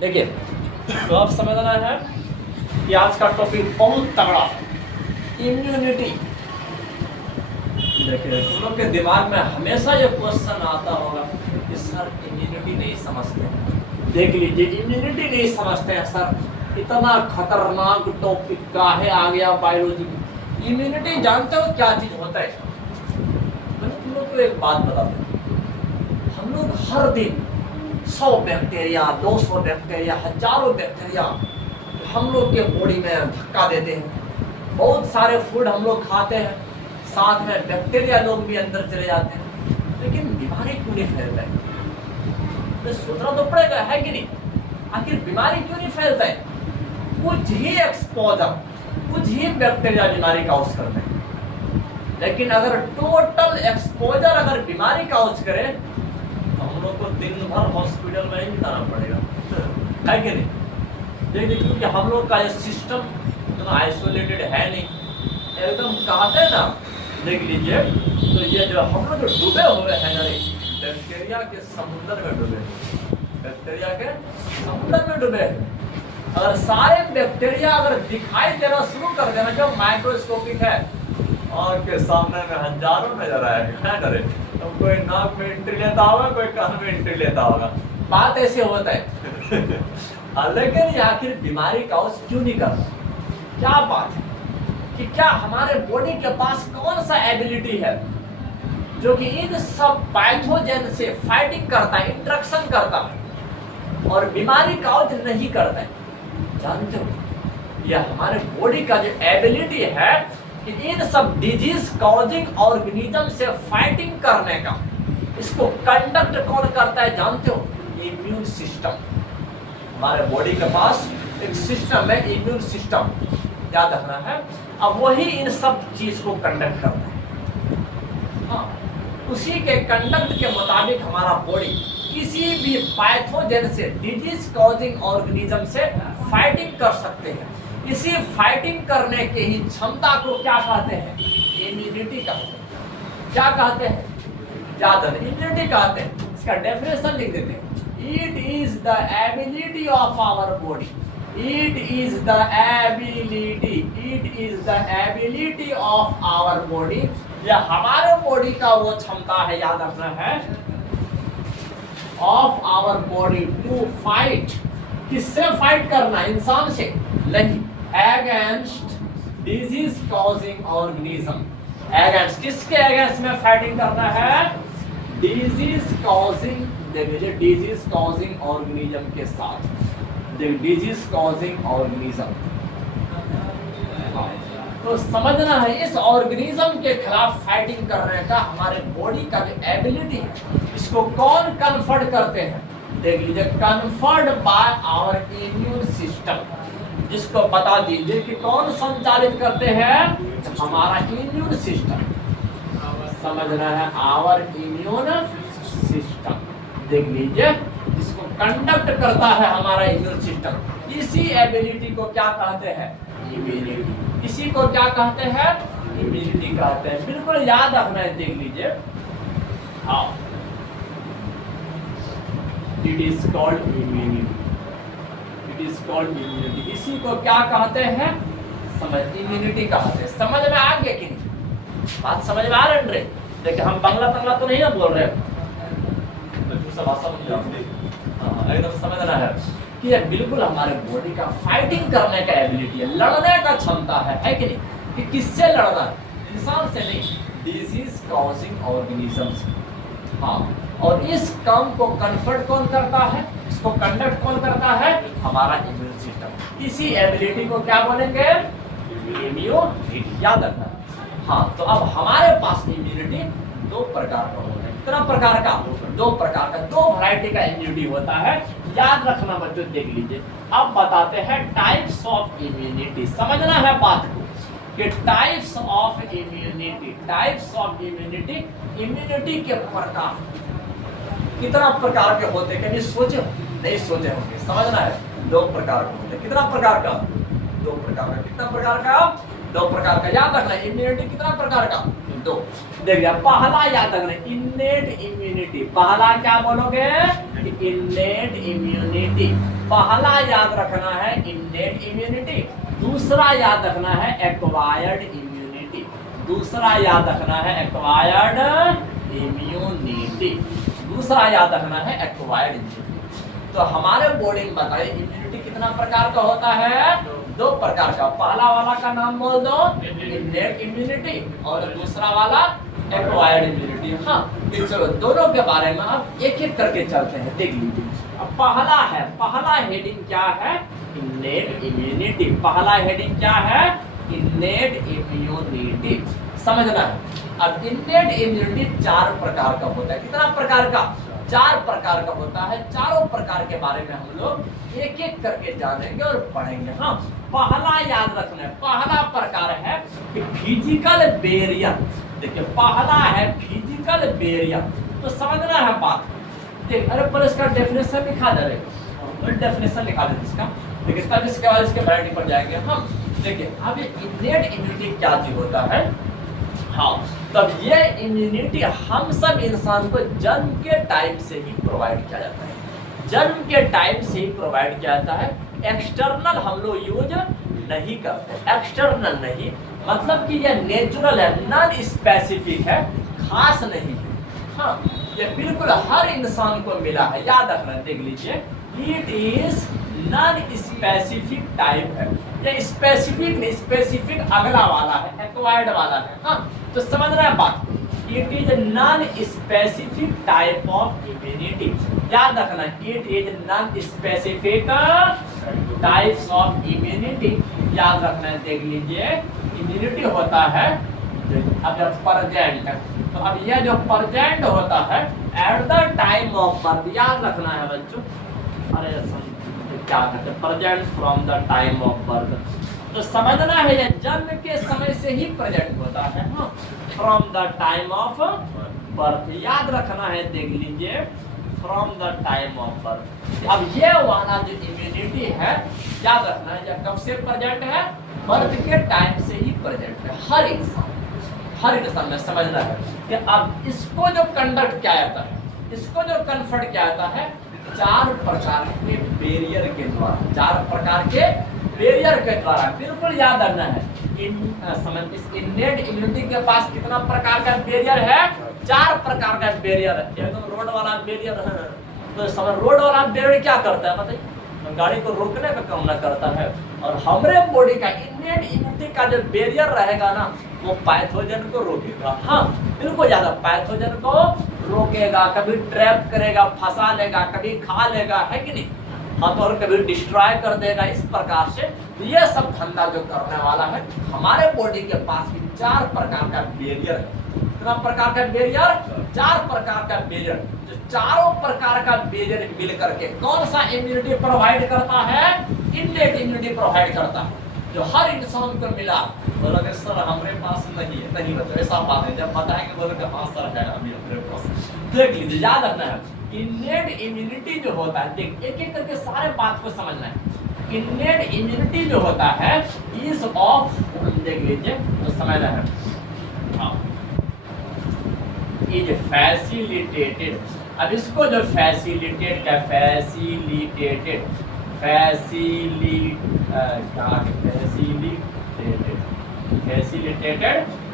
देखिए, तो अब समझना है कि आज का टॉपिक बहुत तगड़ा है, इम्यूनिटी। देखिए, तुम लोग के दिमाग में हमेशा ये क्वेश्चन आता होगा कि सर इम्यूनिटी नहीं समझते। देख लीजिए, इम्यूनिटी नहीं समझते हैं सर, इतना खतरनाक टॉपिक काहे आ गया बायोलॉजी में। इम्यूनिटी जानते हो क्या चीज होता है? मैंने तुम लोग को एक बात बता दूं, हम लोग हर दिन 100 बैक्टीरिया, 200 बैक्टीरिया, हजारों बैक्टीरिया हम लोग के बॉडी में धक्का देते हैं। बहुत सारे फूड हम लोग खाते हैं, साथ में बैक्टीरिया लोग भी अंदर चले जाते हैं, लेकिन बीमारी क्यों नहीं फैलता है? तो सोचना तो पड़ेगा, है कि नहीं? आखिर बीमारी क्यों नहीं फैलता है? कुछ ही एक्सपोजर, कुछ ही बैक्टीरिया बीमारी काउज करते हैं, लेकिन अगर टोटल एक्सपोजर अगर बीमारी काउज करे तो हम लोग को दिन भर हॉस्पिटल में ही बिताना पड़ेगा, है कि नहीं? देखिए, क्योंकि हम लोग का ये सिस्टम इतना आइसोलेटेड है नहीं, एकदम कहते हैं ना। देख लीजिए, तो ये जो हम लोग जो डूबे हुए हैं ना, बैक्टीरिया के समुद्र में डूबे, बैक्टीरिया के समुद्र में डूबे हैं। अगर सारे बैक्टीरिया अगर दिखाई देना शुरू कर देना, जो माइक्रोस्कोपिक है और के सामने में हजारों नजर आएगा, डरे तो कोई नाक में एंट्री लेता होगा, कोई कान में एंट्री लेता होगा। बात ऐसे होता है। लेकिन आखिर बीमारी काउज क्यों नहीं करता? क्या बात है कि क्या हमारे बॉडी के पास कौन सा एबिलिटी है जो कि इन सब पैथोजन से फाइटिंग करता है, इंटरेक्शन करता है और बीमारी काउज नहीं करता है? जानते हो, यह हमारे बॉडी का जो एबिलिटी है कि इन सब डिजीज कॉजिंग ऑर्गेनिज्म से फाइटिंग करने का, इसको कंडक्ट कौन करता है जानते हो? Immune system. हमारे बॉडी के पास एक सिस्टम है, इम्यून सिस्टम, याद रखना है। अब वही इन सब चीज को कंडक्ट करता है। हाँ, उसी के कंडक्ट के मुताबिक हमारा बॉडी किसी भी पैथोजन से, डिजीज कॉजिंग ऑर्गेनिज्म से फाइटिंग कर सकते हैं। इसी फाइटिंग करने के ही क्षमता को क्या कहते हैं? इम्यूनिटी कहते हैं। क्या कहते हैं? याद है, इम्यूनिटी कहते हैं। इसका डेफिनेशन लिख देते हैं। It is the ability of our body, it is the ability, it is the ability of our body. यह हमारे बॉडी का वो क्षमता है, याद रखना है, of our body to fight. किससे फाइट करना? इंसान से नहीं, against disease causing organism. Against किसके अगेंस्ट में फाइटिंग करना है? डिजीज कॉजिंग, देखिए, डिजीज कॉजिंग ऑर्गेनिज्म के साथ, डिजीज कॉजिंग ऑर्गेनिज्म। तो समझना है, इस ऑर्गेनिज्म के खिलाफ फाइटिंग करने का हमारे बॉडी का जो एबिलिटी है, इसको कौन कन्फर्ड करते हैं? देख लीजिए, conferred by our immune system. जिसको बता दीजिए कि कौन संचालित करते हैं? हमारा इम्यून सिस्टम। समझना है, आवर इम्यून सिस्टम। देख लीजिए, जिसको कंडक्ट करता है हमारा इम्यून सिस्टम। इसी एबिलिटी को क्या कहते हैं? इम्यूनिटी। इसी को क्या कहते हैं? इम्यूनिटी कहते हैं। बिल्कुल याद रखना है, देख लीजिए। हाँ, it is called immunity, it is called immunity. इसी को क्या कहते हैं? समझ, इम्यूनिटी कहते हैं। समझ में आ गया कि नहीं? बात समझ में आ रही है? देखिए, हम बांग्ला तंगला तो नहीं ना बोल रहे, एकदम समझना है कि ये बिल्कुल हमारे बॉडी का फाइटिंग करने का एबिलिटी है, लड़ने का क्षमता है कि नहीं? कि किससे लड़ना है? इंसान से नहीं, डिजीज कॉजिंग ऑर्गेनिज्म से। हाँ, और इस काम को कन्फर्ट कौन करता है? इसको कंडक्ट कौन करता है? हमारा इम्यून सिस्टम। इसी एबिलिटी को क्या बोलेंगे? इम्यूनिटी। याद रखना। हाँ, तो अब हमारे पास इम्यूनिटी दो प्रकार का होता है। कितना प्रकार का? दो प्रकार का, दो वैरायटी का इम्यूनिटी होता है। याद रखना बच्चों, देख लीजिए। अब बताते हैं टाइप्स ऑफ इम्यूनिटी। समझना है बात को कि types of immunity, types of immunity, immunity के प्रकार कितना प्रकार के होते हैं? कभी सोचे हो? नहीं सोचे होंगे। समझना है, दो प्रकार के होते हैं। कितना प्रकार का? दो प्रकार का। कितना प्रकार का? दो प्रकार का याद रखना। इम्यूनिटी कितना प्रकार का? दो। देखिए पहला याद रखना इन्नेट इम्यूनिटी। पहला क्या बोलोगे? Innate immunity. पहला याद रखना है इन्नेट इम्यूनिटी। दूसरा याद रखना है एक्वायर्ड इम्यूनिटी। दूसरा याद रखना है एक्वायर्ड इम्यूनिटी। दूसरा याद रखना है एक्वायर्ड इम्यूनिटी। तो हमारे बॉडी में बताइए इम्यूनिटी कितना प्रकार का होता है? दो प्रकार का। पहला वाला का नाम बोल दो इन्नेट इम्यूनिटी और दूसरा वाला एक्वायर्ड इम्यूनिटी। हाँ फिर चलो दोनों के बारे में अब एक एक करके चलते हैं, देख लीजिए। अब पहला है, पहला हेडिंग क्या है? Innate immunity. पहला हेडिंग क्या है? Innate immunity. समझना है। अब इन्नेट इम्यूनिटी चार प्रकार का होता है। कितना प्रकार का? चार प्रकार का होता है। चारों प्रकार के बारे में हम लोग एक एक करके जानेंगे और पढ़ेंगे। हाँ पहला याद रखना है, पहला प्रकार है कि फिजिकल बैरियर। देखिए पहला है फिजिकल बैरियर। तो समझना है बात। देख अरे पर इसका डेफिनेशन लिखा दे रहे, डेफिनेशन लिखा दे इसका। देखिए तब इसके बाद इसके वैरायटी पर जाएंगे हम। देखिए अब ये इन्नेट इम्यूनिटी क्या चीज होता है? हाँ तब ये इम्यूनिटी हम सब इंसान को जन्म के टाइम से ही प्रोवाइड किया जाता है। जन्म के टाइम से ही प्रोवाइड किया जाता है। एक्सटर्नल हम लोग यूज नहीं करते। एक्सटर्नल नहीं मतलब कि ये नेचुरल है, नॉन स्पेसिफिक है, खास नहीं है। हाँ ये बिल्कुल हर इंसान को मिला है। याद रखना, देख लीजिए it is non specific type है। ये स्पेसिफिक नहीं, स्पेसिफिक अगला वाला है, एक्वायर्ड वाला है। हाँ तो समझ रहे हैं बात। It is non specific type of immunity. याद रखना it is non specific types of immunity. याद रखना है, देख लीजिए इम्यूनिटी होता है अब जब प्रेजेंट, तो अब यह जो प्रेजेंट होता है at the time of birth. याद रखना है बच्चों। अरे क्या कहते हैं? Present from the time of birth. तो समझना है ये जन्म के समय से ही प्रेजेंट होता है। From the time of birth. याद रखना है, देख लीजिए from the time of birth. अब ये वाला जो इम्यूनिटी है याद रखना है जब कब से प्रेजेंट है? बर्थ के टाइम से ही प्रेजेंट है। हर इंसान में समझना है कि अब इसको जो कंडक्ट किया जाता है, इसको जो कन्वर्ट किया जाता है चार प्रकार के बैरियर के द्वारा। चार प्रकार के बैरियर के द्वारा। बिल्कुल याद रखना है। इस इन्नेट इम्यूनिटी के पास कितना प्रकार का बैरियर है? चार प्रकार का बैरियर है। एकदम रोड वाला बैरियर है। तो समझ रोड वाला बैरियर क्या करता है बताइए? गाड़ी को रोकने का काम ना करता है। और हमारे बॉडी का इन्नेट इम्यूनिटी का जो बैरियर रहेगा ना वो पैथोजन को रोकेगा। हाँ बिल्कुल ज्यादा पैथोजन को रोकेगा, कभी ट्रैप करेगा, फंसा लेगा, कभी खा लेगा, है कि नहीं? हाँ तो और कभी डिस्ट्रॉय कर देगा। इस प्रकार से ये सब धंधा जो करने वाला है हमारे बॉडी के पास भी चार प्रकार का बैरियर है। कितना प्रकार का बैरियर? चार प्रकार का बैरियर। जो चारों प्रकार का बैरियर मिल करके कौन सा इम्यूनिटी प्रोवाइड करता है? इन्नेट इम्यूनिटी प्रोवाइड करता है, जो हर इंसान को मिला। बोलोगे सर हमारे पास नहीं है। नहीं बच्चों ऐसा बात है, जब बताएंगे बोलोगे हाँ सर है अभी हमारे पास। देख लीजिए, याद रखना है इन्नेट इम्यूनिटी जो होता है, देख एक एक करके सारे बात को समझना है। इन्नेट इम्यूनिटी जो होता है इज ऑफ, देख लीजिए तो समझना है, इज फैसिलिटेटेड। अब इसको जो फैसिलिटेट का facilitated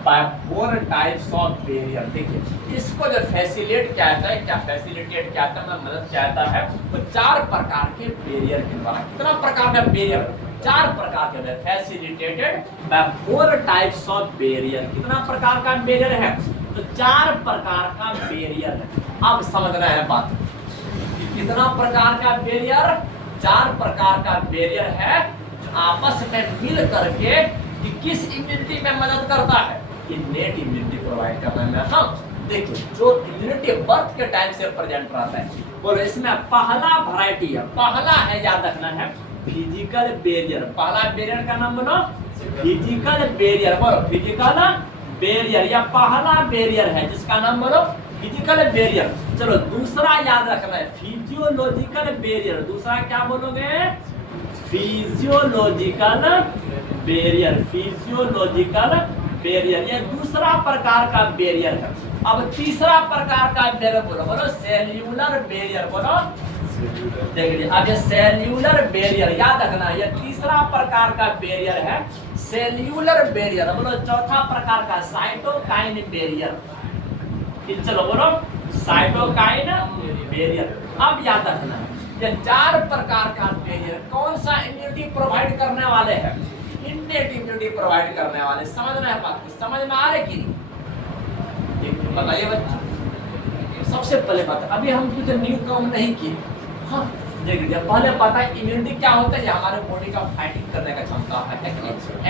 bye 4 types of barrier. देखिए इसको जो फैसिलिटेट क्या आता है, क्या फैसिलिटेट क्या आता है, मदद क्या आता है, तो चार प्रकार के बैरियर के द्वारा। कितना प्रकार का बैरियर? चार प्रकार के barrier. Facilitated bye 4 types of barrier. कितना प्रकार का बैरियर है? तो चार प्रकार का बैरियर है। अब समझना है बात कि कितना प्रकार का बैरियर? चार प्रकार का बैरियर है जो आपस में मिल करके कि किस इम्यूनिटी में मदद करता है? इन्नेट इम्यूनिटी प्रोवाइड करने में। हम देखिए जो इम्यूनिटी बर्थ के टाइम से प्रेजेंट रहता है, बोलो इसमें पहला वैरायटी है, पहला है याद रखना है फिजिकल बैरियर। पहला बैरियर का नाम बोलो फिजिकल बैरियर। बोलो फिजिकल बैरियर, या पहला बैरियर है जिसका नाम बोलो फिजिकल बैरियर। चलो दूसरा याद रखना है फिजियोलॉजिकल बैरियर। दूसरा क्या बोलोगे? फिजियोलॉजिकल बैरियर, फिजियोलॉजिकल बैरियर, ये दूसरा प्रकार का बैरियर है। अब तीसरा प्रकार का बैरियर बोलो, बोलो सेल्यूलर बैरियर, बोलो। देखिए अब ये सेल्यूलर बैरियर याद रखना, ये तीसरा प्रकार का बैरियर है, सेल्यूलर बैरियर। बोलो चौथा प्रकार का साइटोकाइन बैरियर, चलो बोलो साइटोकाइन बैरियर। अब याद रखना ये चार प्रकार का बैरियर कौन सा इम्यूनिटी प्रोवाइड करने वाले हैं, इन्नेट इम्यूनिटी प्रोवाइड करने वाले। समझना है बात, समझ में आ रही कि नहीं बताइए बच्चों। सबसे पहले बात, अभी हम कुछ न्यू काम नहीं किए। हाँ देखिए पहले पता है इम्यूनिटी क्या होता है, ये हमारे बॉडी का फाइटिंग करने का क्षमता है,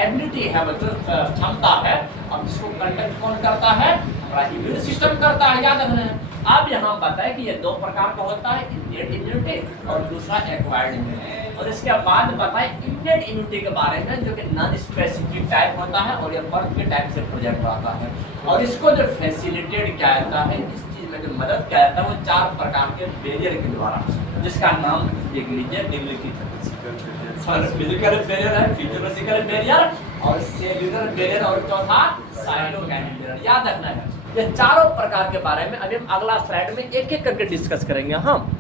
एबिलिटी है बच्चों, क्षमता है। अब इसको कंडक्ट कौन करता है, हमारा इम्यून सिस्टम करता है, याद रखना है। अब यहाँ पता है कि ये दो प्रकार का होता है, इन्नेट इम्यूनिटी और दूसरा एक्वायर्ड इम्यूनिटी। और इसके बाद पता है इन्नेट इम्यूनिटी के बारे में, जो कि नॉन स्पेसिफिक टाइप होता है और ये बर्थ के टाइप से प्रोजेक्ट होता है। और इसको जो फैसिलिटेट किया जाता है, इस चीज में जो मदद किया जाता है, वो चार प्रकार के बैरियर के द्वारा, जिसका नाम देख लीजिए, फिजिकल बैरियर है, फिजियोलॉजिकल बैरियर और सेल्यूलर बैरियर और चौथा साइटोकाइन बैरियर। याद रखना है ये चारों प्रकार के बारे में। अभी हम अगला स्लाइड में एक एक करके डिस्कस करेंगे। हम